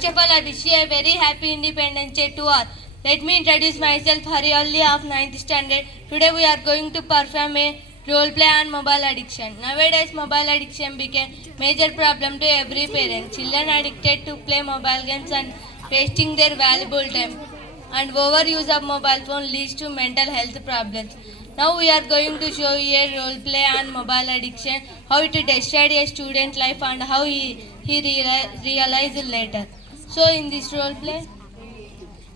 First of all, I wish you a very happy Independence Day to all. Let me introduce myself, Hari Ali of 9th standard. Today we are going to perform a role play on mobile addiction. Nowadays, mobile addiction became major problem to every parent. Children are addicted to play mobile games and wasting their valuable time. And overuse of mobile phone leads to mental health problems. Now we are going to show you a role play on mobile addiction, how it destroyed a student life and how he realized later. So in this role play,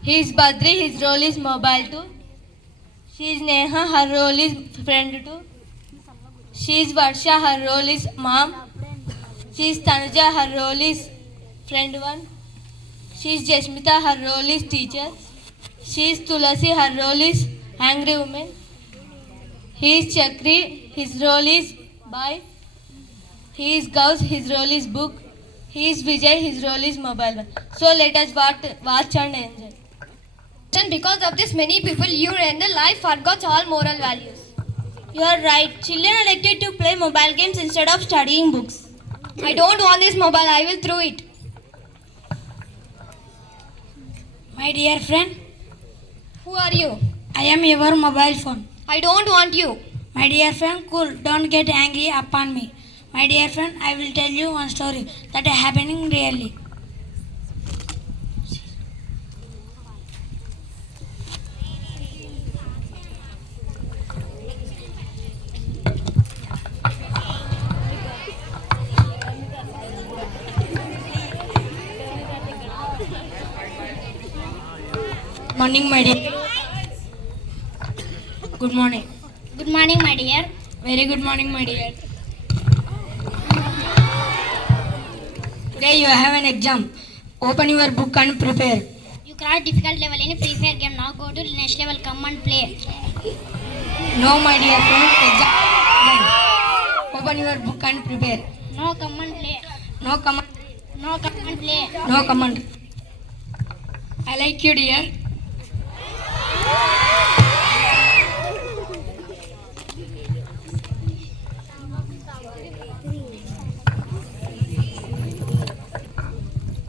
he is Badri, his role is mobile too. She is Neha, her role is friend too. She is Varsha, her role is mom. She is Tanuja, her role is friend one. She is Jasmita, her role is teacher. She is Tulasi, her role is angry woman. He is Chakri, his role is boy. He is Gauss, his role is book. He is Vijay, his role is mobile. So let us watch and enjoy. And because of this, many people you in the life forgot all moral values. You are right. Children are addicted to play mobile games instead of studying books. I don't want this mobile, I will throw it. My dear friend, Who are you? I am your mobile phone. I don't want you. My dear friend, cool, don't get angry upon me. My dear friend, I will tell you one story that is happening really. Morning, my dear. Good morning. Good morning, my dear. Very good morning, my dear. Today you have an exam. Open your book and prepare. You cracked difficult level in a free fire game. Now go to the next level. Come and play. No, my dear friend. Exam done. Open your book and prepare. No, come and play. No command. No, come and play. No command. I like you, dear.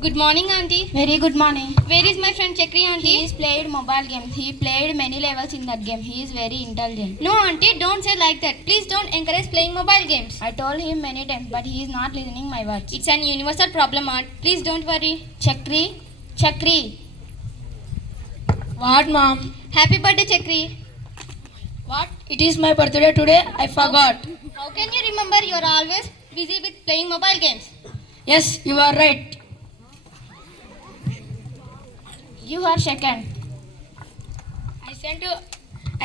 Good morning, auntie. Very good morning. Where is my friend Chakri, auntie? He is played mobile games. He played many levels in that game. He is very intelligent. No, auntie, don't say like that. Please don't encourage playing mobile games. I told him many times, but he is not listening my words. It's an universal problem, aunt. Please don't worry. Chakri, Chakri. What, mom? Happy birthday, Chakri. What? It is my birthday today. I forgot. How can you remember you are always busy with playing mobile games? Yes, you are right. You are second. I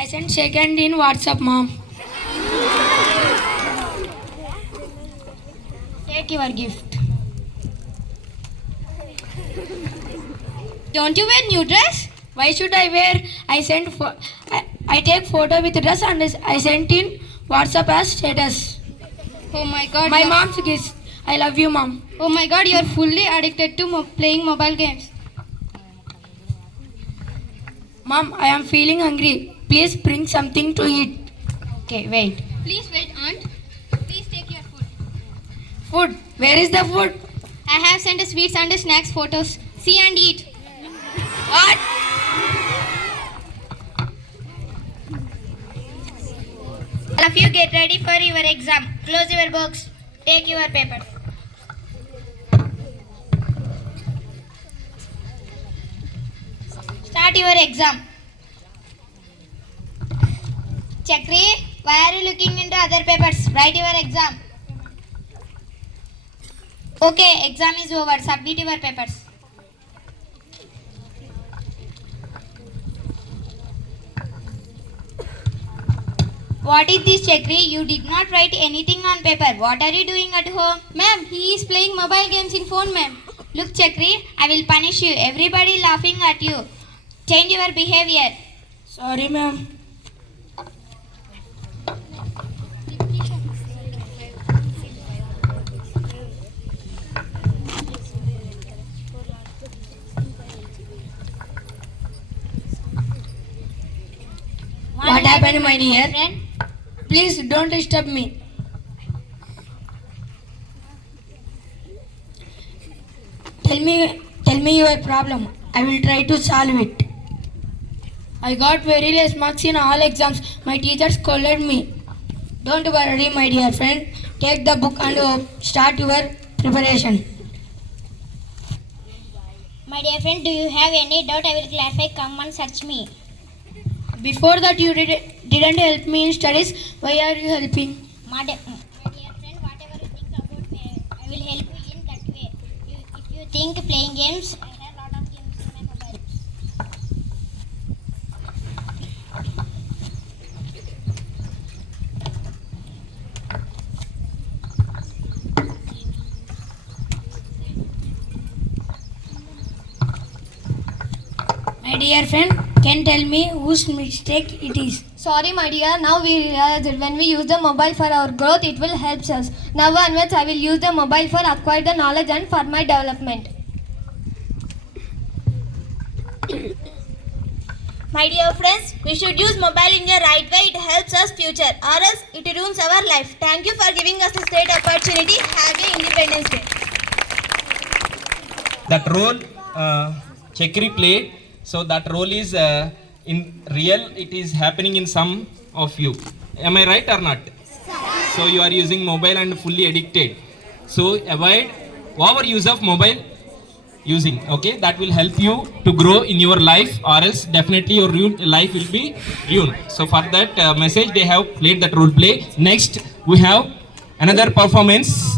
sent second in WhatsApp, mom. Take your gift. Don't you wear new dress? Why should I wear? I take photo with dress and I sent in WhatsApp as status. Oh my god. My mom's gift. I love you, mom. Oh my god, you are fully addicted to playing mobile games. Mom, I am feeling hungry. Please bring something to eat. Okay, wait. Please wait, aunt. Please take your food. Food? Where is the food? I have sent sweets and snacks photos. See and eat. What? All of you get ready for your exam. Close your books. Take your papers. Start your exam. Chakri, why are you looking into other papers? Write your exam. Okay, exam is over. Submit your papers. What is this, Chakri? You did not write anything on paper. What are you doing at home? Ma'am, he is playing mobile games in phone, ma'am. Look, Chakri, I will punish you. Everybody laughing at you. Change your behavior. Sorry, ma'am. What happened, my dear? Friend? Please don't disturb me. Tell me your problem. I will try to solve it. I got very less marks in all exams. My teacher scolded me. Don't worry, my dear friend. Take the book and start your preparation. My dear friend, do you have any doubt? I will clarify. Come and search me. Before that, you didn't help me in studies. Why are you helping? My dear friend, whatever you think about me, I will help you in that way. If you think playing games, I have lot of games in my mobile. My dear friend, can tell me whose mistake it is? Sorry, my dear. Now we realize that when we use the mobile for our growth, it will help us. Now onwards, I will use the mobile for acquire the knowledge and for my development. My dear friends, we should use mobile in a right way. It helps us future, or else it ruins our life. Thank you for giving us this great opportunity. Happy Independence Day. That role Chakri played, so that role is in real, it is happening in some of you. Am I right or not? So you are using mobile and fully addicted. So avoid overuse of mobile using, okay? That will help you to grow in your life, or else definitely your life will be ruined. So for that message, they have played that role play. Next, we have another performance.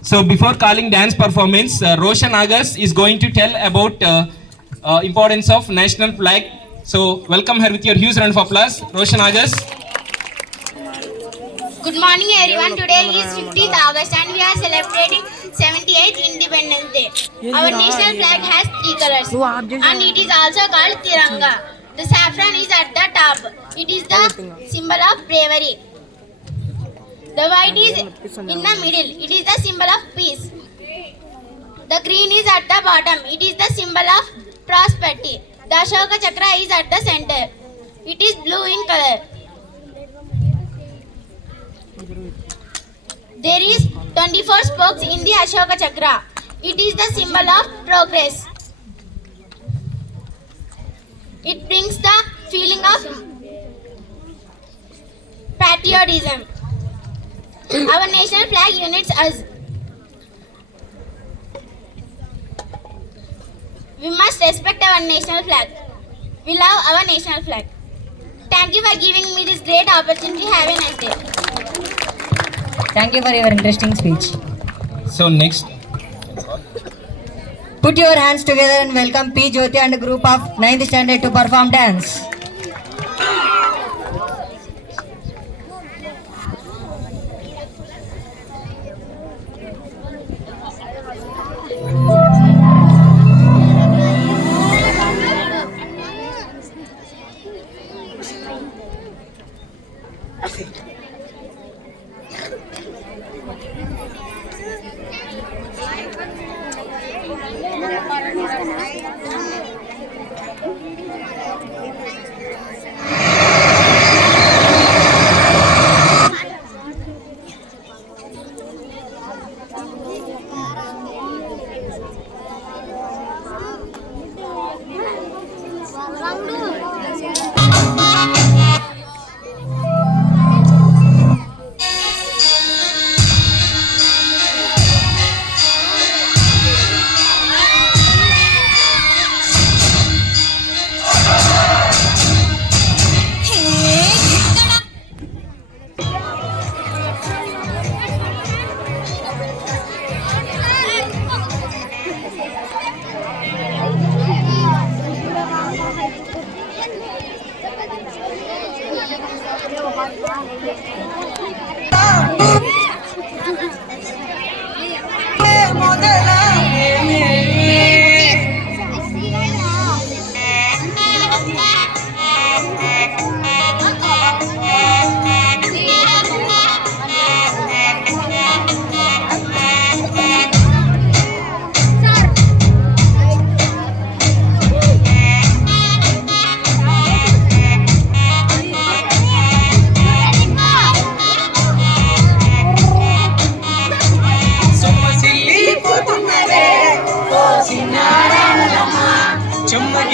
So before calling dance performance, Roshan Agas is going to tell about importance of national flag. So welcome her with your huge round of applause, Roshan Agas. Good morning, everyone. Today is 15th August and we are celebrating 78th Independence Day. Our national flag has three colors and it is also called Tiranga. The saffron is at the top. It is the symbol of bravery. The white is in the middle. It is the symbol of peace. The green is at the bottom. It is the symbol of prosperity. The Ashoka Chakra is at the center. It is blue in color. There is 24 spokes in the Ashoka Chakra. It is the symbol of progress. It brings the feeling of patriotism. Our national flag unites us. We must respect our national flag. We love our national flag. Thank you for giving me this great opportunity. Have a nice day. Thank you for your interesting speech. So next, Put your hands together and welcome P. Jyoti and a group of 9th standard to perform dance.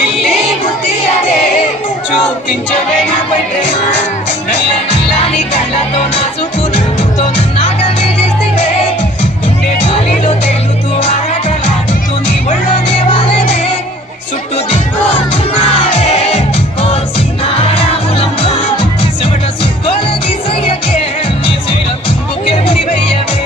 పిల్లి ముద్దియదే చూపించవే నా పైన నల్ల నల్లని కళ్ళతో నా చూపు నవ్వుతో నాగవే చేస్తే గుండె గాలిలో తేలుతూ ఆరాటలాడుతూ నీ ఒళ్ళోనే వాలేనే చుట్టూ దిక్కుతున్నారే ఓ సిన్నారాములమ్మ చెమట సుక్కోల తీసయ్యకే నీ చీర తుంగుకే ముడివయ్యవే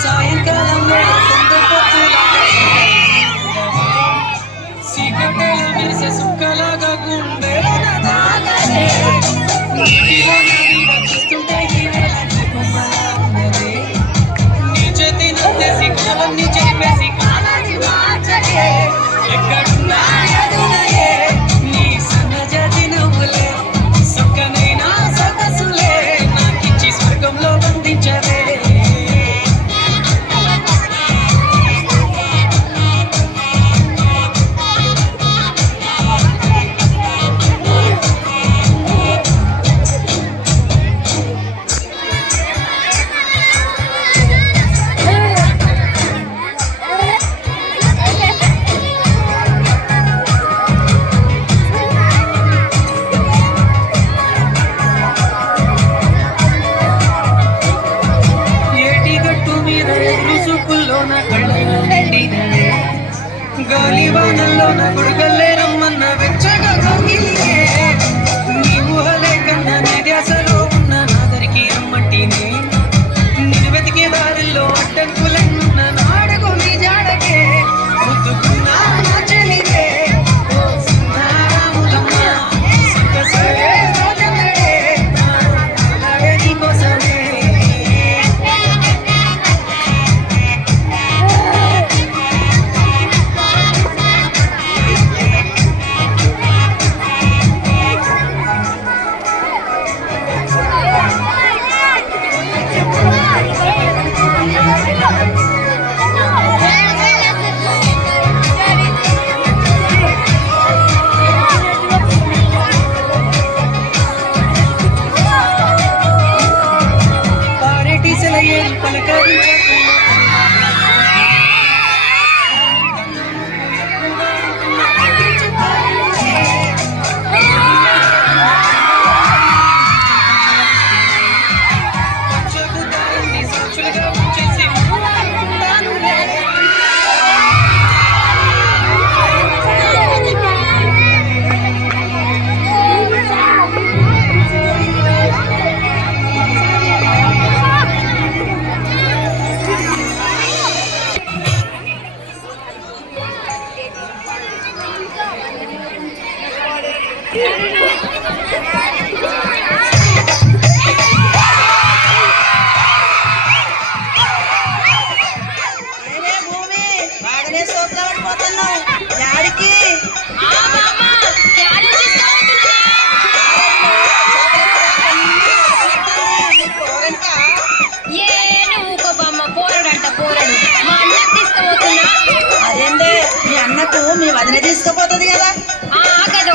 సాయంకాలం వేళ సొంత పొత్తులాగా సీకటేల మెరిసే సుక్కలాగా గుండెలోన దాగలే నీటిలో నదిలో చూస్తుంటే ఈ వేళ నీకొమ్మలా ఉన్నదే నీ చేతి నత్తేసి కాలాన్ని చెరిపేసి కాలాన్ని మార్చకే ఎక్కడున్నా ఎదురయే నీ సన్నజాతి నవ్వులే సొక్కనైనా సొగసులే నాకిచ్చి స్వర్గంలో బంధించవే ఏటి గట్టు మీద ఎదురు చూపుల్లోన కళ్ళలో నిండినవే గాలివానల్లోన గుడుగల్లే రమ్మన్న వెచ్చగా కోకిలియే నీ ఊహలే కన్నా నీ ధ్యాసలో ఉన్న నాదరికి రమ్మంటినే నిన్ను వెతికే దారిలో అడ్డంకులన్న నాడకు నీ జాడకే ముద్దుకున్నా నా చెలివే ఓ సిన్నారాములమ్మ సంతసరే రోజన్నడే నాడే నీకోసమే పారేటి సెలయేరు పలకరించకుండా చెబుతాన్ని సాక్షులుగా ఉంచేసి ఉంటానులే. ఏమే భూమి బాగానే సోపులో పడిపోతున్నావు యాడికి అదేంటే మీ అన్నకు మీ వదిన తీసుకుపోతుంది కదా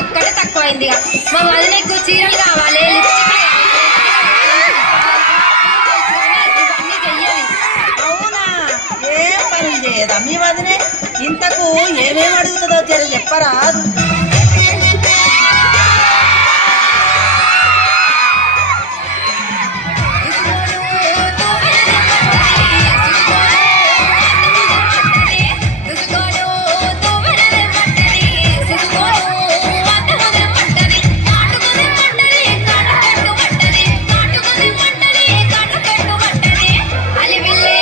ఒక్కటే తక్కువైంది మా వదినకు చీరలు కావాలి ఇవన్నీ చెయ్యాలి అవునా ఏం పని చేయదా మీ వదినే ఇంతకు ఏమేమి అడుగుతుందో చెప్పరాదు అలివిల్లే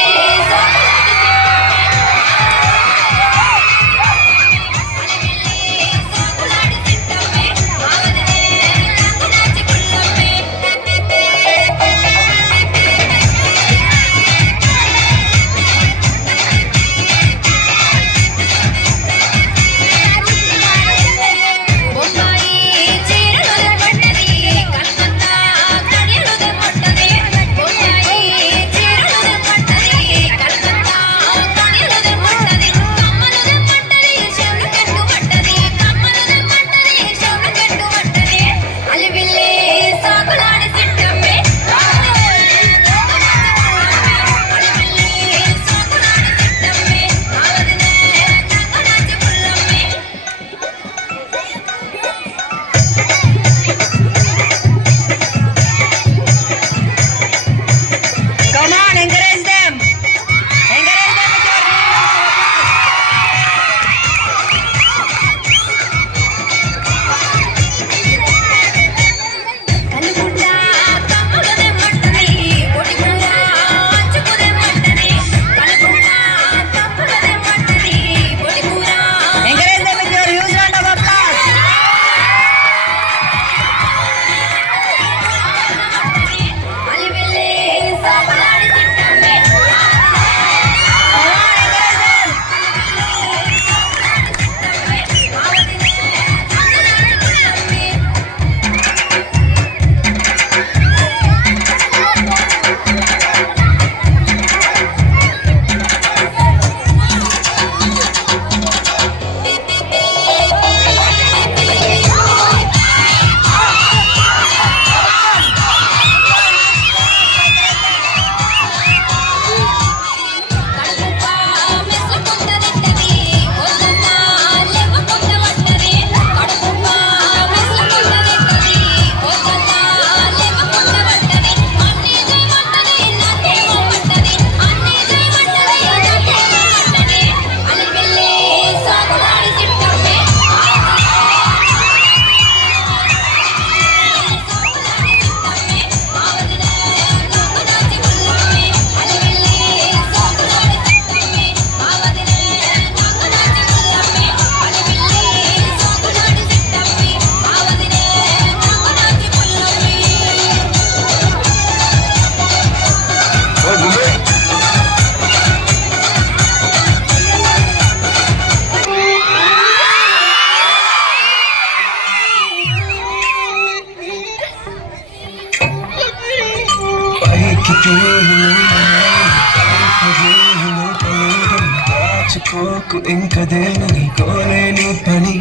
ఇంకదేనని కోలేని పని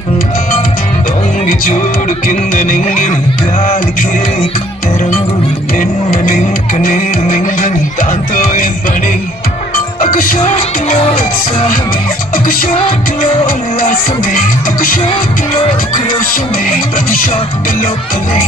దొంగి చూడు కింద నింగిని గాలికి కొత్త రంగుని నిన్ననింక నేను మింగని దాంతో ఏం పని ఒక షాట్లో ఉత్సాహమే ఒక షాట్లో ఉల్లాసమే ఒక షాట్లో క్రోషమే ప్రతి షాట్ లోపలే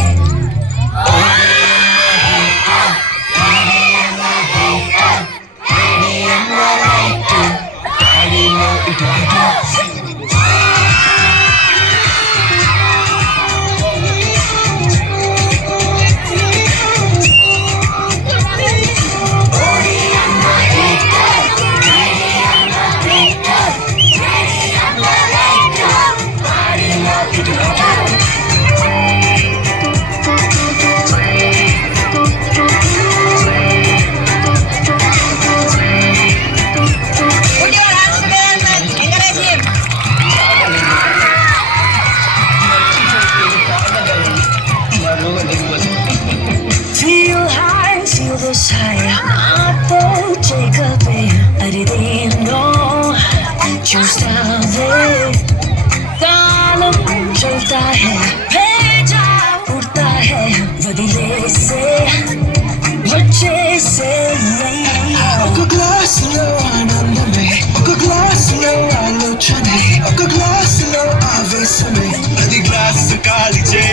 चलता है भेजा उड़ता है वदिले से बच्चे से ఒక గ్లాస్ లో ఆనందమే ఒక గ్లాస్ లో ఆలోచనే ఒక గ్లాస్ లో ఆవేశమే అది గ్లాస్ ఖాళీ చే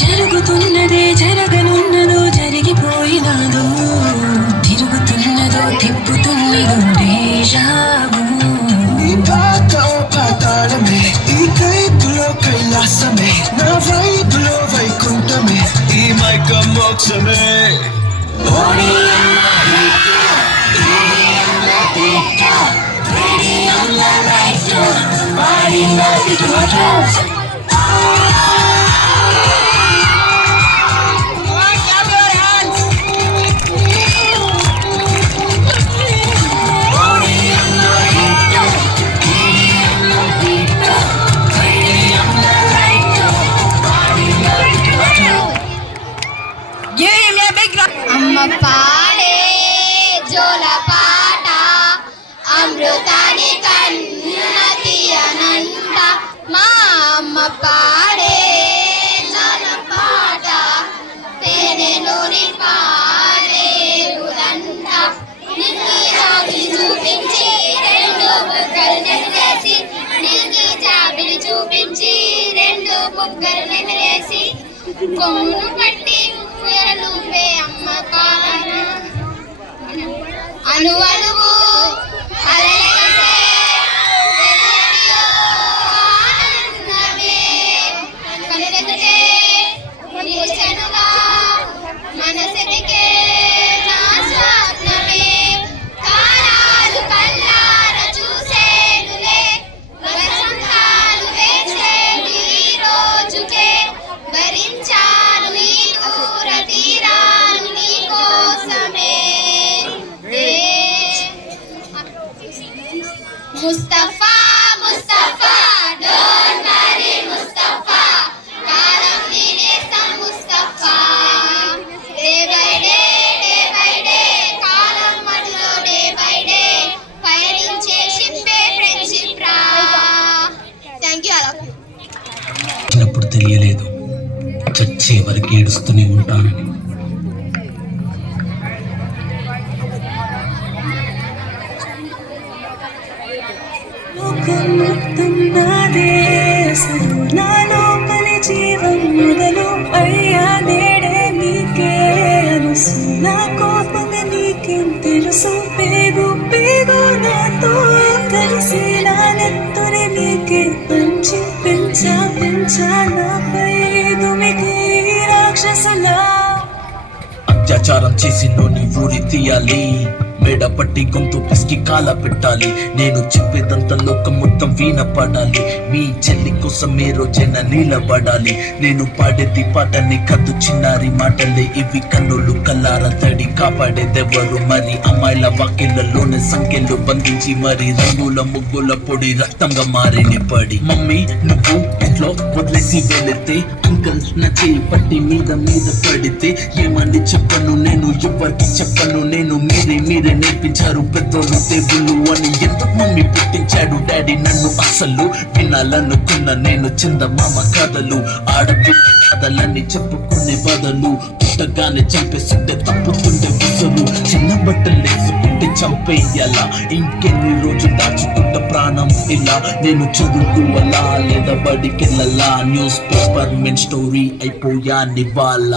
జరుగుతున్నదే జరగనున్నదో జరిగిపోయినాదో తిరుగుతున్నదో తిప్పుతున్నదో డేజావు ఈ పాతాళమే ఈ కైపులో కైలాసమే నా వైపులో వైకుంఠమే ఈ మైక మోక్షమే అమ్మ పాడే జోల పాట అమృతాని కన్నతియనంట మా అమ్మ పాడే జోల పాట తేనె నూరి పాడేరులంట నిన్ను జాబిలి చూపించి రెండు బుగ్గలు నెమరేసి నీకి జాబిలి చూపించి రెండు బుగ్గలు నెమరేసి కొమ్మును పట్టి ఊయలుపే అమ్మ పాలన అను అణువు అలయగసే వెల్లడియో ఆనందమే కనులెదుటే నిలిచెనుగా మనసెదికే నా స్వప్నమే తారాలు కల్లార చూసేనులే వసంతాలు వేచేను ఈ రోజుకే భరించాను ఈ దూర తీరాను నీ కోసమే ముస్తఫా ముస్తఫా డోంట్ మ్యారీ ముస్తఫా కాలం నేనేస్తాం ముస్తఫా డే బై డే కాలం మడులో డే బై డే పయనించే షిప్పే ఫ్రెండ్షిప్ రా థ్యాంక్ యూ అలా చిన్నప్పుడు తెలియలేదు చచ్చే వరకు ఏడుస్తూనే ఉంటానని మొత్తం నాదే అసలు నా లోపలి జీవం మొదలు అయ్యా నేడే నీకే అనుసు నా కోపమే నీకేం తెలుసు పేగు పేగు నాతో కలిసి నా నెత్తుని నీకే పంచి పెంచా నాపై దుమికి రాక్షసులా అత్యాచారం చేసి నీ ఊరి తీయాలి మెడ పట్టి గొంతు పిసికి కాల పెట్టాలి. నేను చెప్పేదంతా లోకం మొత్తం వీణ పడాలి. మీ చెల్లి కోసం ఏ రోజైనా నిలబడాలి. నేను పాడేది పాటని కద్దు చిన్నారి మాటలే ఇవి. కన్నులు కల్లార తడి కాపాడేదెవరు మరి? అమ్మాయిల వాక్యలలోనే సంఖ్యలు బంధించి మరి రంగుల ముగ్గుల పొడి రక్తంగా మారిని పడి. మమ్మీ నువ్వు ఇంట్లో వదిలేసి వెళితే, అంకల్ నా చేయి పట్టి మీద పడితే ఏమని చెప్పను నేను, ఎవరికి చెప్పను నేను. మీరే నేర్పించారు పెద్దోళ్ళు దేవుళ్ళు అని. ఎందుకు మమ్మీ పుట్టించాడు డాడీ నన్ను? అసలు వినాలనుకున్న నేను చందమామ కథలు, ఆడపిల్ల కథలన్నీ చెప్పుకునే బదులు పుట్టగానే చంపేస్తుంటే తప్పుతుండే విసులు. చిన్న బట్టలు వేసుకుంటే చంపేయాలా? ఇంకెన్ని రోజులు దాచుకుంట ప్రాణం ఇలా? నేను చదువుకోవాలా లేదా బడికెళ్ళాలా? న్యూస్ పేపర్ మెన్ స్టోరీ అయిపోయా నివాళ.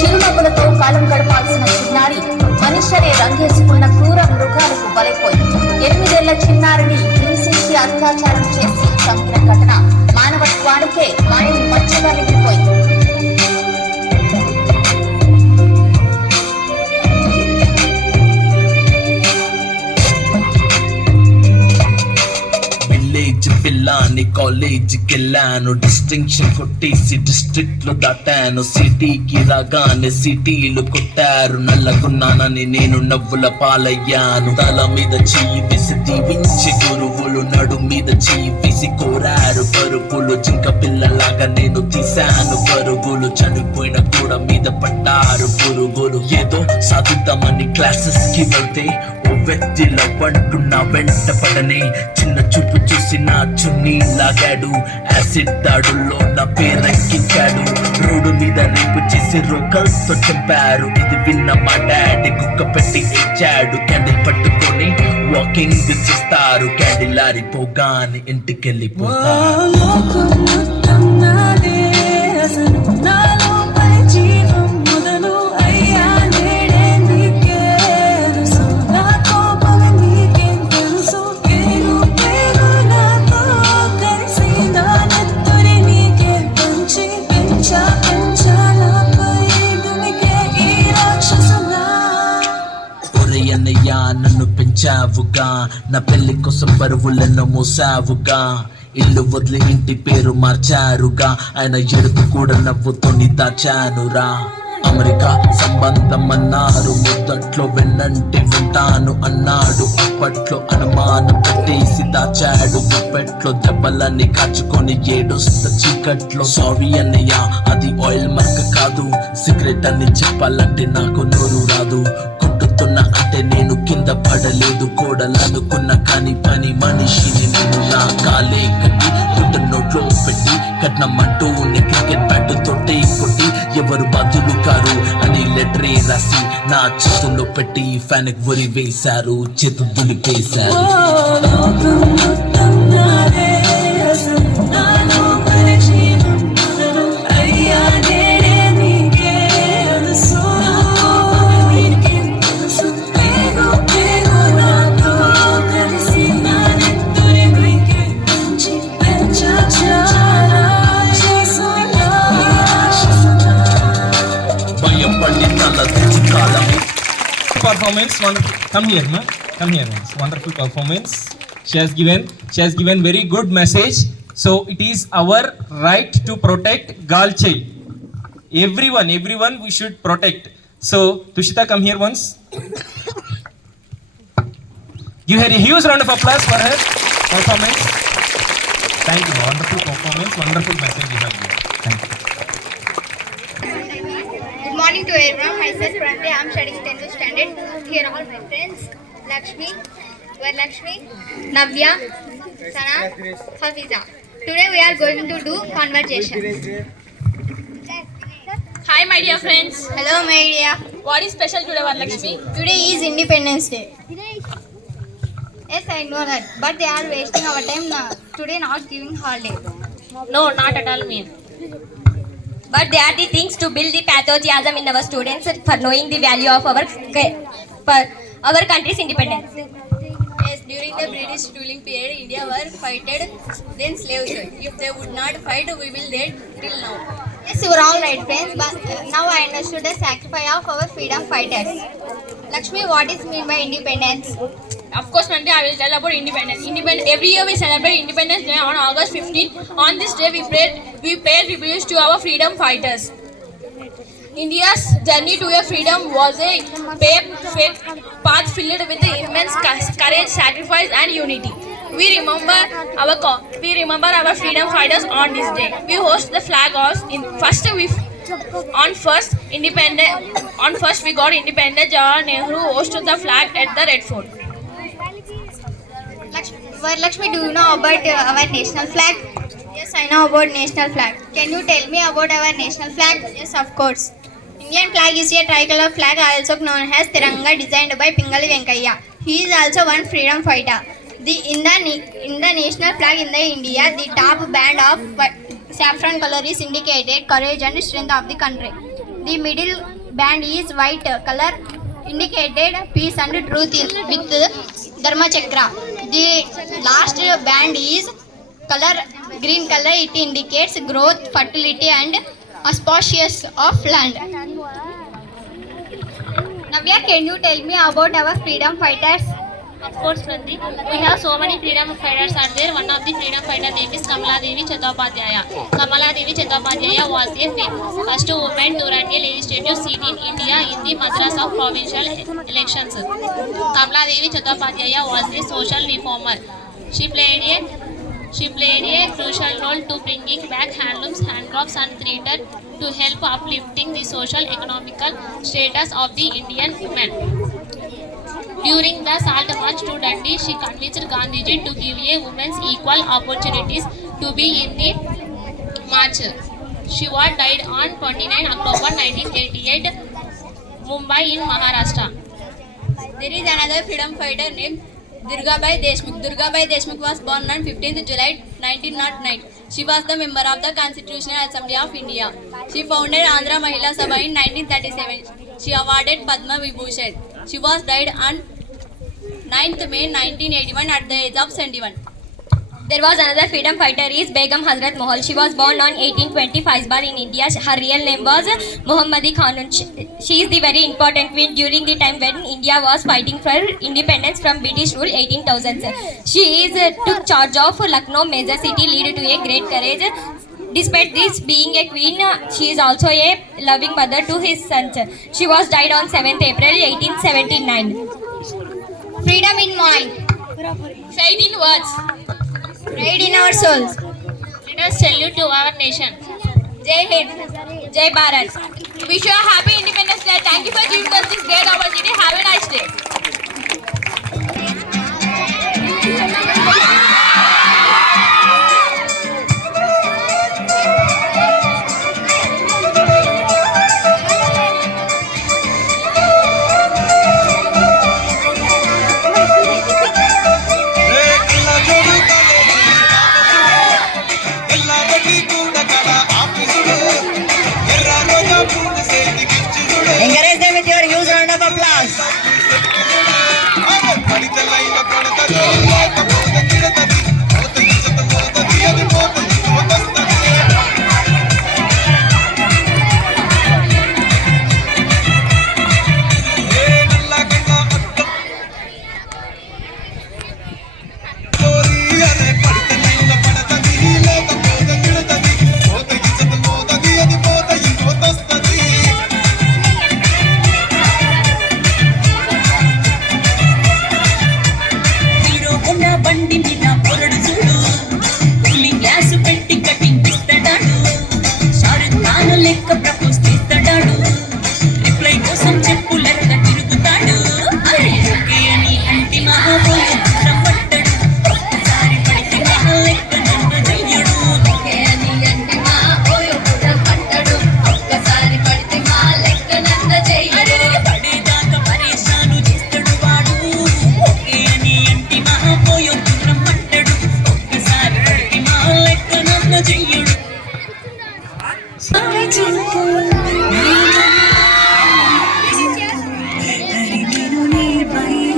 చిరునవ్వులతో కాలం గడపాల్సిన చిన్నారి మనుష్యనే రంగేసుకున్న క్రూర మృగాలకు బలైపోయింది. 8 ఏళ్ల చిన్నారిని హింసించి అత్యాచారం చేసి చంపిన ఘటన మానవత్వానికే మాయని మచ్చగా మిగిలిపోయింది. పిల్లాని కాలేజీకి వెళ్ళాను, డిస్టింక్షన్ కొట్టేసి డిస్ట్రిక్ట్ లో దాటాను. సిటీకి రాగానే సిటీలు కొట్టారు. నల్లగున్నానని నేను నవ్వుల పాలయ్యాను. తల మీద చెయ్యి వేసి దీవించే గురువులు, నడు మీద చెయ్యి వేసి కోరారు పరుగులు. జింక పిల్లలాగా నేను తీశాను పరుగులు. చనిపోయిన కూడా మీద పడ్డారు పురుగులు. ఏదో సాధిద్దామని క్లాసెస్ కి వెళ్తే ఓ వ్యక్తిలో అంటున్నా వెంట పడనే. చిన్న చూపు చూసి నా చున్నీ లాగాడు. యాసిడ్ దాడుల్లో నా పేరెక్కించాడు. రోడ్డు మీద రేపు చేసి రోకల్తో చంపారు. ఇది విన్న మా డాడీ కుక్క పెట్టి ఇచ్చాడు. క్యాండిల్ పట్టుకొని వాకింగ్ చేస్తారు. క్యాండిల్ ఆరిపోగానే ఇంటికెళ్ళిపోతారు. నన్ను పెంచావుగా, నా పెళ్లి కోసం బరువులను మోసావుగా. ఇల్లు వదిలి ఇంటి పేరు మార్చారుగా. ఆయన ఎడుపు కూడా నవ్వుతోని దాచానురా. అమెరికా సంబంధం అన్నారు, మొదట్లో వెన్నంటి ఉంటాను అన్నాడు. అప్పట్లో అనుమానం పెట్టేసి దాచాడు. గుప్పెట్లో దెబ్బలన్నీ కాచుకొని ఏడుస్త చీకట్లో. సారీ అన్నయ్య అది ఆయిల్ మార్క కాదు, సిగరెట్ అని చెప్పాలంటే నాకు నోరు రాదు. కొట్టుతున్నా అంటే నేను కింద పడలేదు. కోడలనుకున్నా కానీ పని మనిషిని నేను. నా కాలే కట్టి గుడ్డ నోట్లో పెట్టి కట్నమంటూ క్రికెట్ బ్యాట్ తోటే కొట్టి ఎవరు బాధ్యులు కారు అని లెటరే రాసి నా చేతుల్లో పెట్టి ఫ్యాన్ గురి వేశారు. చేతు దులిపేశారు. Performance, wonderful. Come here, ma. Come here, once. Wonderful performance. She has given very good message. So it is our right to protect girl child. Everyone we should protect. So Tushita, come here once. Give her a huge round of applause for her performance. Thank you. Wonderful performance. Wonderful message you have given. Thank you. Good morning to everyone. Myself Pranti. I am studying 10th standard. Here are all my friends. Lakshmi, Varlakshmi, Navya, Sana, Hafiza. Today we are going to do conversation. Hi, my dear friends. Hello, my dear. What is special today, Varlakshmi? Today is Independence Day. Yes, I know that. But they are wasting our time now. Today not giving holiday. No, not at all mean. But they are the things to build the patriotism in our students for knowing the value of our country's independence. Yes, during the British ruling period, India were fighted, then slaves. If they would not fight, we will dead till now. Yes, you are all right, friends. But now I understood the sacrifice of our freedom fighters. Lakshmi, what is mean by independence? Of course, Nandi, I will tell about independence. Every year we celebrate Independence Day on August 15. On this day, we pay tribute to our freedom fighters. India's journey to a freedom was a paved path filled with immense courage, sacrifice, and unity. We remember our freedom fighters on this day. We host the flag house on first we got independent. Jawaharlal Nehru hosted the flag at the Red Fort. Lakshmi, do you know about our national flag? Yes, I know about national flag. Can you tell me about our national flag? Yes, of course. Indian flag is a tricolor flag, also known as Tiranga, designed by Pingali Venkayya. He is also one freedom fighter. In the national flag in the India, the top band of saffron color is indicated courage and strength of the country. The middle band is white color, indicated peace and truth with Dharma Chakra. The last band is green color. It indicates growth, fertility, and auspicious of land. Navya, can you tell me about our freedom fighters? Of course, Nandi. We have so many freedom fighters are there. One of the freedom fighter name is Kamaladevi Chattopadhyaya. Kamaladevi Chattopadhyaya was the first woman to run a legislative seat in India in the Madras of provincial elections. Kamaladevi Chattopadhyaya was a social reformer. She played a crucial role to bringing back handlooms, handcrafts, and theatre to help uplifting the social economical status of the Indian women. During the Salt March to Dundee, she convinced Gandhiji to give a women's equal opportunities to be in the march. She was died on 29 October 1988, Mumbai in Maharashtra. There is another freedom fighter named Durgabai Deshmukh. Durgabai Deshmukh was born on 15th July 1909. She was the member of the Constitutional Assembly of India. She founded Andhra Mahila Sabha in 1937. She awarded Padma Vibhushan. She was died on 9th May 1981 at the age of 71. There was another freedom fighter is Begum Hazrat Mahal. She was born on 1825 in India. Her real name was Muhammadi Khanum. She is the very important queen during the time when India was fighting for independence from British rule 18,000s. She took charge of Lucknow major city, lead to a great courage. Despite this being a queen, she is also a loving mother to his sons. She was died on 7th April 1879. Freedom in mind. Faith in words. Pride in our souls. Let us salute to our nation. Jai Hind. Jai Bharat. Wish you a happy Independence Day. Thank you for giving us this great opportunity. Have a nice day. Encourage them with your huge round of applause.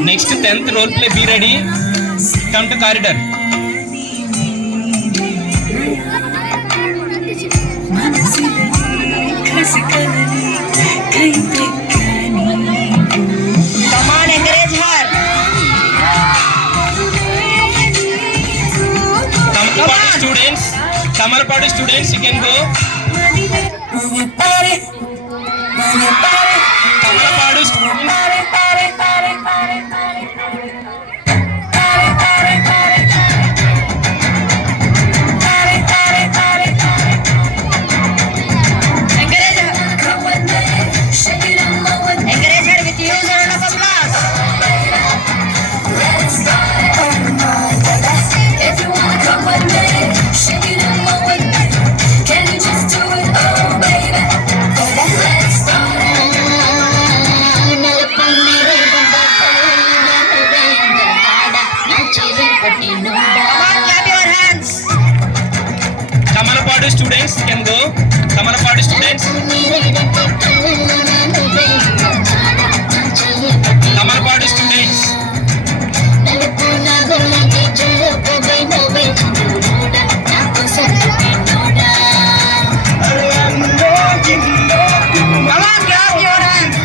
Next 10th role play, be ready. Come to corridor. మనసులని కసకలని కై తెక్కని Samarpadu students, you can go. Samarpadu students. Encourage her with you, round of applause. If you wanna come with me, shake it and move with me. Can you just do it, oh baby? Let's start. Come on, clap your hands. Samarpadu students can go. Samarpadu students. Samarpadu students. Come on, clap your hands.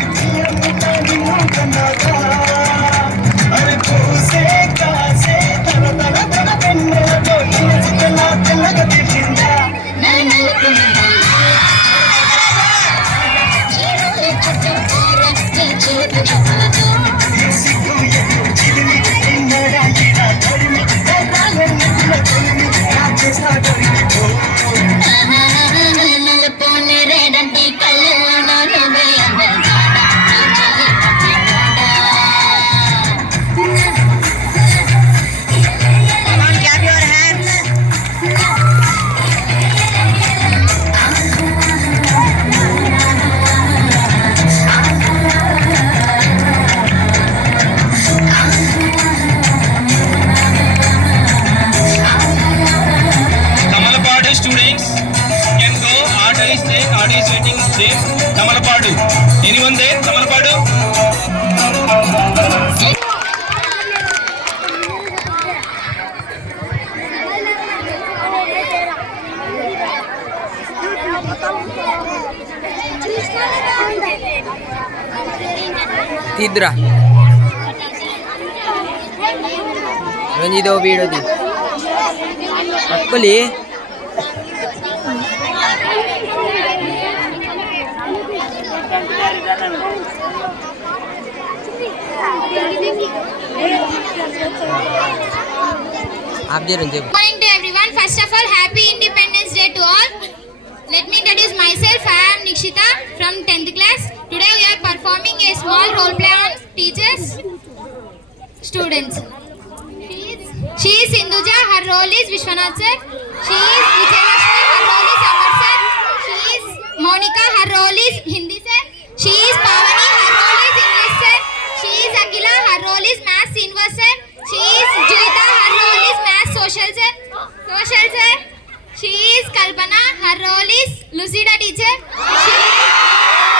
Come on, clap your hands. Samarpadu students can go. Order is there. Order is waiting there. Samarpadu. Anyone there? Samarpadu. తీద్దురా రంజిదో వీడోది పట్టుకోలే ఆప్ చేయరని చెప్పు. Good morning to everyone. First of all, happy Independence Day to all. Let me introduce myself. I am Nikshita from 10th class. Today we are performing a small role play on teachers, students. She is Sinduja. Her role is Vishwanath sir. She is Vijayalakshmi. Her role is Amar sir. She is Monica. Her role is Hindi sir. She is Pavani. Her role is English sir. She is Akila. Her role is Maths Inverse sir. She is Juita. Her role is Maths Social sir. Social sir. She is Kalpana. Her role is Lucida teacher. She is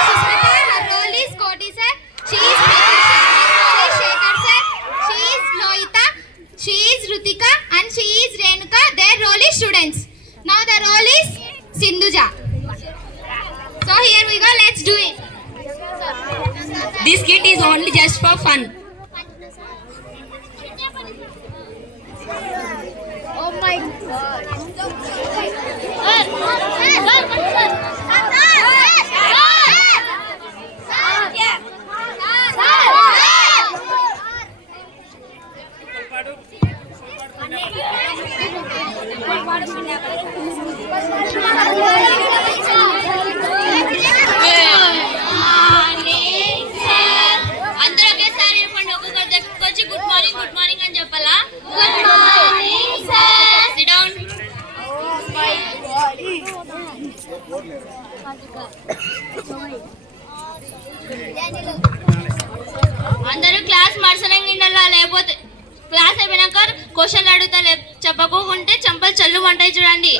Susmita. Her role is Koti sir. She is Pratisha. Her role is Shekhar sir. She is Loita. She is Rutika and she is Renuka. Their role is students. Now the role is Sinduja. So here we go. Let's do it. This kit is only just for fun. Oh my God. అందరూ ఒకేసారి చెప్పండి. ఒక్కొక్కరి దగ్గరికి వచ్చి good morning అని చెప్పాలా? Good morning sir. SIT down. అందరూ క్లాస్ మర్సనంగా ఉండాలా, లేకపోతే క్లాస్ అయిపోయినాక క్వశ్చన్లు అడుగుతా చెప్పకుంటే చంపలు చల్లు ఉంటాయి చూడండి.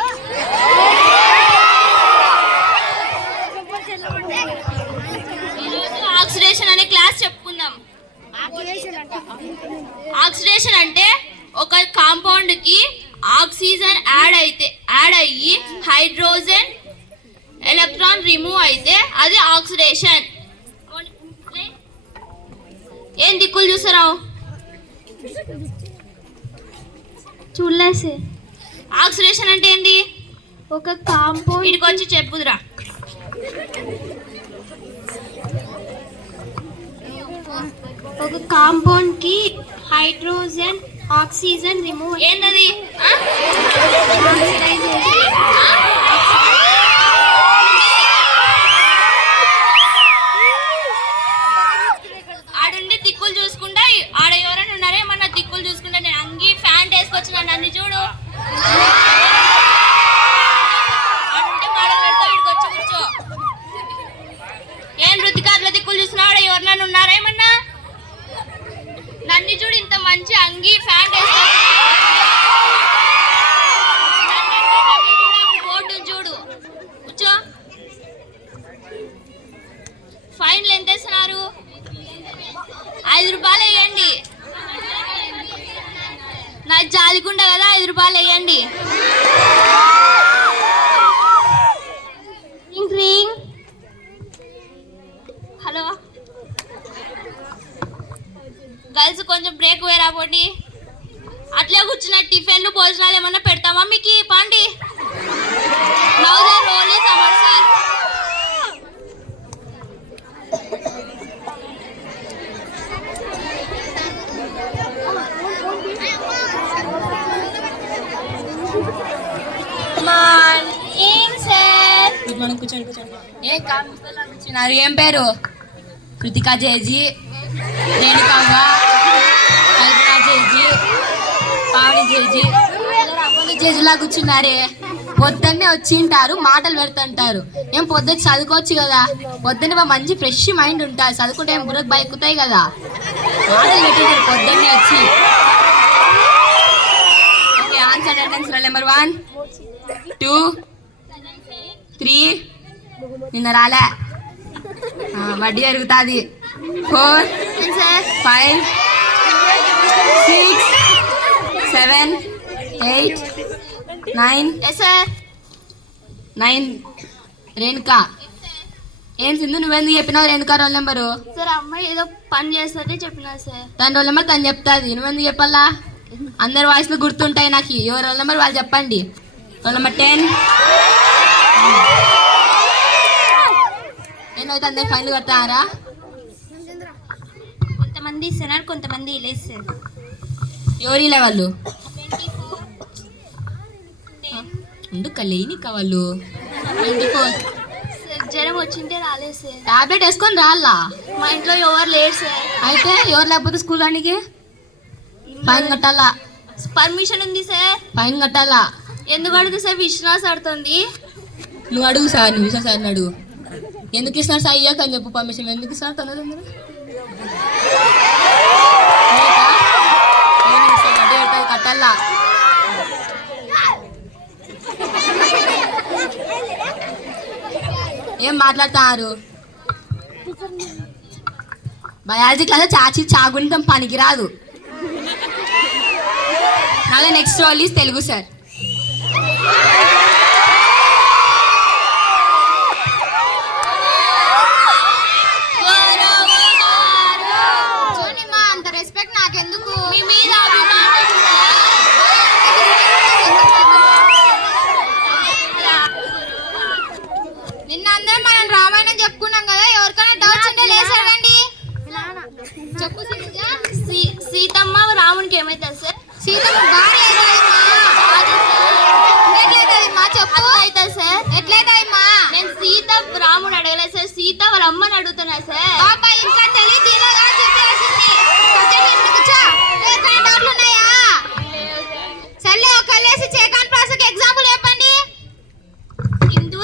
ఆక్సిడేషన్ అనే క్లాస్ చెప్పుకుందాం. ఆక్సిడేషన్ అంటే ఒక కాంపౌండ్ కి ఆక్సిజన్ యాడ్ అయ్యి హైడ్రోజన్ ఎలక్ట్రాన్ రిమూవ్ అయితే అది ఆక్సిడేషన్. ఏం దిక్కులు చూస్తున్నావు? చూడలేసే. ఆక్సిడేషన్ అంటే ఏంటి? ఒక కాంపౌండ్ ఇక్కడికి వచ్చి చెప్పుదురా. ఒక కాంపౌండ్ కి హైడ్రోజన్ ఆక్సిజన్ రిమూవ్ ఏంటది? ఆడుండి దిక్కులు చూసుకుంటా, ఆడ ఎవరైనా ఉన్నారే ఏమన్నా దిక్కులు చూసుకుంటా. నేను అంగి ఫ్యాన్ వేసుకొచ్చిన నన్ను చూడు. ఆడుంటే మాడలు పెడతా, ఇక్కడికి వచ్చి కూర్చో. ఏం రుతికారుల దిక్కులు చూసినా ఆడ ఎవరైనా ఉన్నారా ఏమన్నా? నన్ను చూడు, ఇంత మంచి అంగి ఫ్యాన్ బోర్డు చూడు, కూర్చో. ఫైన్లు ఎంత వేస్తున్నారు? 5 రూపాయలు వేయండి. నాకు జాలికుండా కదా, 5 రూపాయలు వేయండి. హలో గర్ల్స్, కొంచెం బ్రేక్ వేరా పోండి. అట్లే కూర్చున్న టిఫిన్లు భోజనాలు ఏమన్నా పెడతామా మీకు? పాండి. Now the roll is our sir. Morning sir. Good morning. కూర్చోండి కూర్చోండి. ఏం కూర్చున్నారు? ఏం పేరు? కృతికా జేజీ, రేణుకావ్వ, కల్పనా జేజీ, పావని జేజీ. అపోలో జేజీలా కూర్చున్నారే. పొద్దున్నే వచ్చింటారు, మాటలు పెడుతుంటారు. ఏం పొద్దున్న చదువుకోవచ్చు కదా. పొద్దున్న మంచి ఫ్రెష్ మైండ్ ఉంటారు. చదువుకుంటే ఏం బుర్రకు బయకుతాయి కదా. మాటలు పెట్టింటారు పొద్దున్నే వచ్చి. Okay, answer attendance number 1, 2, 3. నిన్న రాలే, వడ్డీ జరుగుతుంది. 4, 5, 6, 7, 8, 9. సార్ 9. రేణుకా. ఏం సింధు, నువ్వెందుకు చెప్పినావు రేణుకా రోల్ నెంబరు? సార్ అమ్మాయి ఏదో పని చేస్తే చెప్పినా సార్. తన రోల్ నెంబర్ తను చెప్తాది, నువ్వెందుకు చెప్పాలా? అందరి వాయిస్లు గుర్తుంటాయి నాకు. ఎవరు రోల్ నెంబర్ వాళ్ళు చెప్పండి. Roll number 10. ఏమైతే అందరు ఫైన్లు కడతారా? కొంతమంది ఇస్తున్నారు, కొంతమంది లేదు సార్. ఎవరు ఇలా వాళ్ళు? ఉండు కలేని వాళ్ళు. 24. జ్వరం వచ్చింటే రాలేదు సార్. టాబ్లెట్ వేసుకొని రాలా? మా ఇంట్లో ఎవరు లేరు సార్. అయితే ఎవరు లేకపోతే స్కూల్ రానికి ఫైన్ కట్టాలా? పర్మిషన్ ఉంది సార్. ఫైన్ కట్టాలా? ఎందుకు అడుగుతుంది సార్? విశ్వాస ఆడుతుంది. నువ్వు అడుగు సార్, నువ్వు విశ్వాస సార్ అడుగు. ఎందుకు ఇస్తున్నారు సార్? అయ్యాక అని చెప్పు పర్మిషన్. ఎందుకు ఇస్తారు తొందర కట్టాలా? ఏం మాట్లాడుతున్నారు? బయాలజీ క్లాస్ చాచి చాగుంటాం, పనికిరాదు. నాలో next role is Telugu sir. అంత రెస్పెక్ట్ నాకెందుకు? మీ మీద అభిమానం సార్. నిన్న అందరం మనం రామాయణం చెప్పుకున్నాం కదా. ఎవరికైనా డౌట్స్ ఉంటే లేసరండి. చెప్పు సీతమ్మ రామునికి ఏమైతుంది సార్? సీతమ్మ భార్య ఎట్లయితదమ్మా? చెప్పు. అవుతుంది సార్. ఎట్లయితదమ్మా? నేను సీత రాముడు అడగలేదు సార్, సీత వాళ్ళ అమ్మని అడుగుతున్నా సార్. బాబా ఇంకా తెలియదు, ఇలాగా చెప్పేసింది. కూర్చో. ఎవరికైనా డౌట్లు ఉన్నాయా? సర్లే, ఒకళ్ళేసి చేకాన్ ప్రాసకి ఎగ్జాంపుల్ చెప్పండి.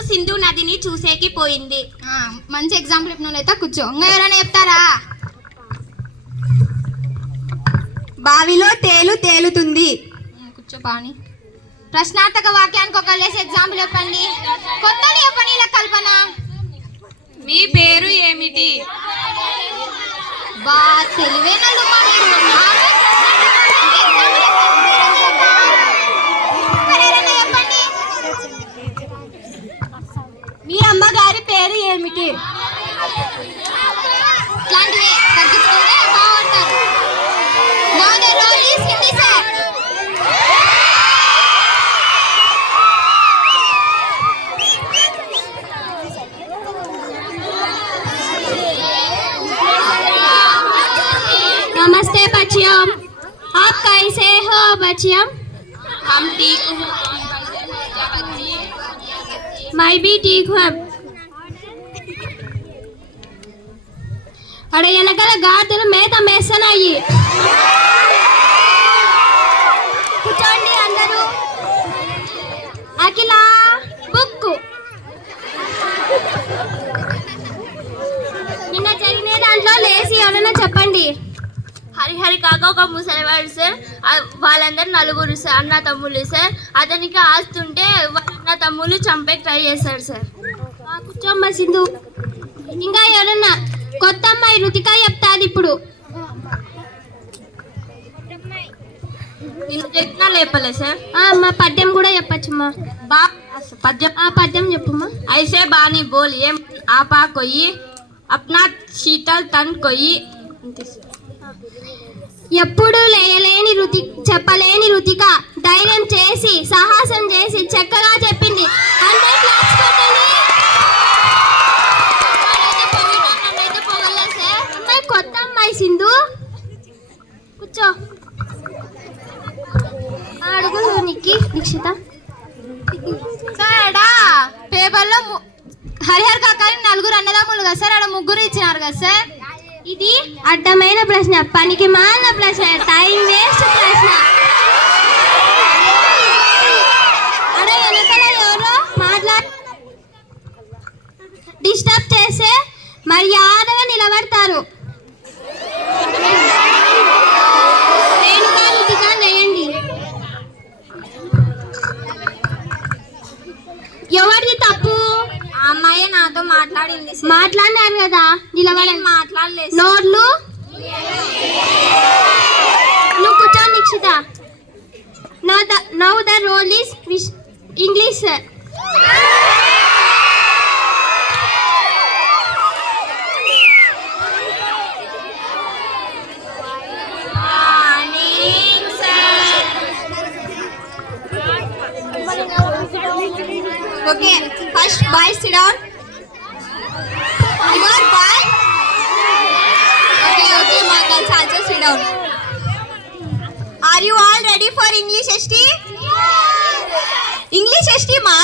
సింధు నదిని చూసేకి పోయింది. మంచి ఎగ్జాంపుల్ చెప్పిన అయితే కూర్చో. ఇంకా ఎవరైనా చెప్తారా? బావిలో తేలు తేలుతుంది. కూర్చో పాని. ప్రశ్నార్థక వాక్యానికి ఒకళ్ళేసి ఎగ్జాంపుల్ చెప్పండి. కొత్తని చెప్పండి. ఇలా కల్పన. మీ పేరు ఏమిటి? బా తెలివేనళ్ళు మా మీరు. చెప్పండి. మీ అమ్మగారి పేరు ఏమిటి? ఇట్లాంటివి తగ్గించుకుంటే బాగుంటారు. Now the role is Hindi sir. परिचयम? हम ठीक हूँ. मैं भी ठीक हूँ. అడే వెనకాల గాతులు మేత మేసనాయి. కూర్చోండి అందరూ. అఖిల బుక్. నిన్న జరిగిన దాంట్లో లేసి ఎవరైనా చెప్పండి. హరిహరి కాక ఒక ముసలివాడు సార్. వాళ్ళందరూ నలుగురు సార్, అన్న తమ్ముళ్ళు సార్. అతనికి ఆస్తుంటే వాళ్ళ అన్న తమ్ముళ్ళు చంపే ట్రై చేశారు సార్. కూర్చోమ్మ సింధు. ఇంకా ఎవరన్నా కొత్త అమ్మాయి రుతిక చెప్తాది ఇప్పుడు. నిన్ను చెప్పినా లేపలే సార్. అమ్మ పద్యం కూడా చెప్పచ్చమ్మా. పద్యం చెప్పమ్మా. ऐसे बानी बोलिए आपा कोई अपना शीतल तन कोई. ఎప్పుడు చెప్పలేని రుతిక ధైర్యం చేసి సాహసం చేసి చక్కగా చెప్పింది. అంటే క్లాప్స్ కొట్టండి. అమ్మాయి కొత్త అమ్మాయి సింధు కూర్చో. అడుగు నిక్షిత. సార్ పేపర్లో హరిహర్ కాకాని నలుగురు అన్నదమ్ములు కదా సార్, ఆడ ముగ్గురు ఇచ్చినారు కదా సార్. ఇది అడ్డమైన ప్రశ్న, పనికి మాలిన ప్రశ్న, టైం వేస్ట్ ప్రశ్న. అరే వెనకాల ఎవరో డిస్టర్బ్ చేస్తే మర్యాదగా నిలబడతారు. లేయండి. ఎవరిది తప్పు? ఆ అమ్మాయి నాతో మాట్లాడింది. మాట్లాడినారు కదా, నిలబడండి. మాట్లాడలేదు. నోట్లు నువ్వు కూర్చో Nikshita. Now the roll is English sir. Okay, first boys sit down. You are boy? Okay, my girls also sit down. Are you all ready for English ST? English ST ma?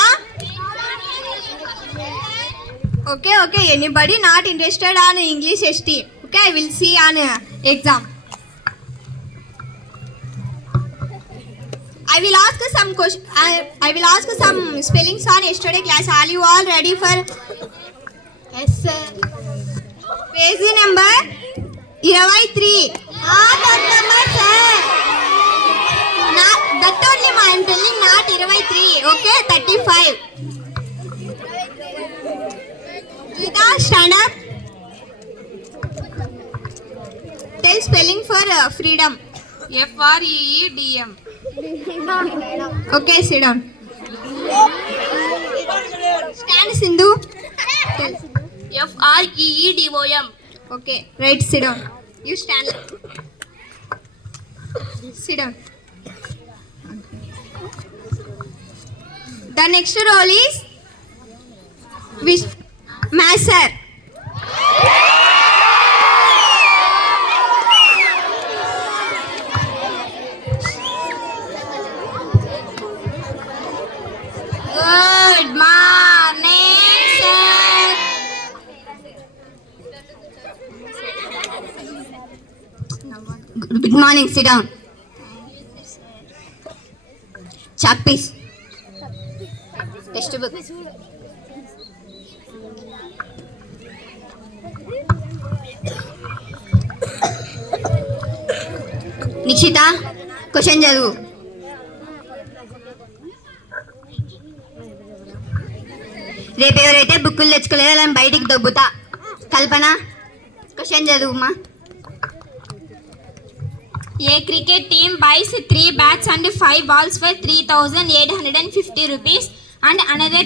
Okay, anybody not interested on English ST? Okay, I will see on exam. I will ask some question. I will ask some spellings on yesterday class. Are you all ready for? Yes sir. Page number 23. That number sir. Not that only I am telling, not 23. Okay, 35. Geeta, stand up. Tell spelling for freedom. FREEDM. Okay, sit down. Stand Sindhu. FREEDOM. Okay, right, sit down. You stand. Sit down. The next role is Master. Good morning, sir. Good morning, sit down. Chalk piece. Textbook. Nikshita, question చదువు. రేపు ఎవరైతే బుక్కులు తెచ్చుకోలేదో అలా బయటికి దొబ్బుతా. కల్పన, క్వశ్చన్ చదువుమా. A cricket team buys 3 bats and 5 balls for 3,850 rupees, and another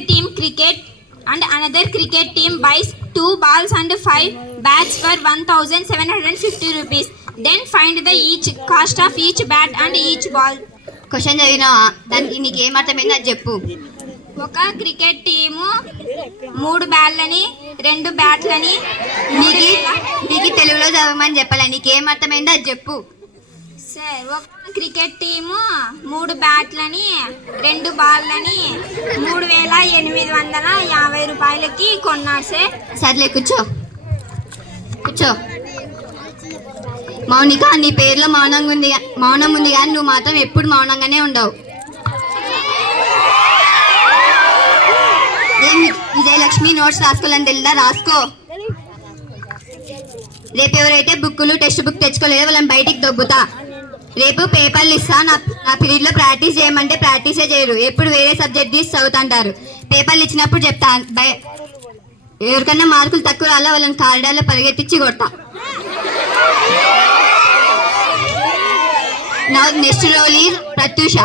cricket team buys 2 balls and 5 bats for 1,750 rupees. Then find the each cost of each bat and each ball. Question చదివినావా? దానికి నీకు ఏమర్థమైందో అది చెప్పు. ఒక cricket team 3 బాల్లని 2 బ్యాట్లని నీకు తెలుగులో చదవమని చెప్పాలా? నీకు ఏమర్థమైందో అది చెప్పు. సార్ ఒక క్రికెట్ టీము 3 బ్యాట్లని 2 బాల్లని 3,850 రూపాయలకి కొన్నాడు సార్. సర్లే కూర్చో. మౌనిక, నీ పేరులో మౌనం ఉంది కానీ నువ్వు మాత్రం ఎప్పుడు మౌనంగానే ఉండవు. ఏం విజయలక్ష్మి, నోట్స్ రాసుకోవాలని తెలుదా? రాసుకో. రేపు ఎవరైతే బుక్కులు టెక్స్ట్ బుక్ తెచ్చుకోలేదో వాళ్ళని బయటికి దొబ్బుతా. రేపు పేపర్లు ఇస్తా. నా పీరియడ్లో ప్రాక్టీస్ చేయమంటే ప్రాక్టీసే చేయరు. ఎప్పుడు వేరే సబ్జెక్ట్ తీసి చదువుతుంటారు. పేపర్లు ఇచ్చినప్పుడు చెప్తా. ఎవరికన్నా మార్కులు తక్కువ రాలా వాళ్ళని కారిడార్లో పరిగెత్తించి కొడతా. Now next role is Pratyusha.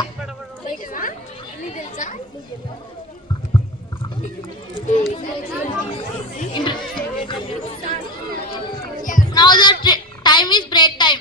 Now the time is break time.